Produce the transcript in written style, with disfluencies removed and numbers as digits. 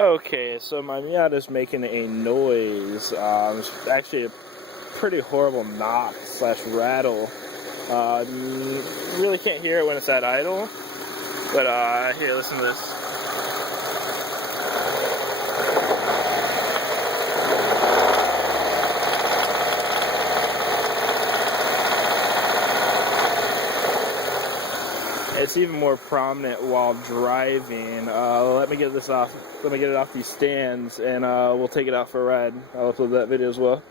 Okay, so my Miata is making a noise. It's actually a pretty horrible knock slash rattle. Really can't hear it when it's at idle, but here, listen to this. It's even more prominent while driving. Let me get this off. Let me get it off these stands, and we'll take it out for a ride. I'll upload that video as well.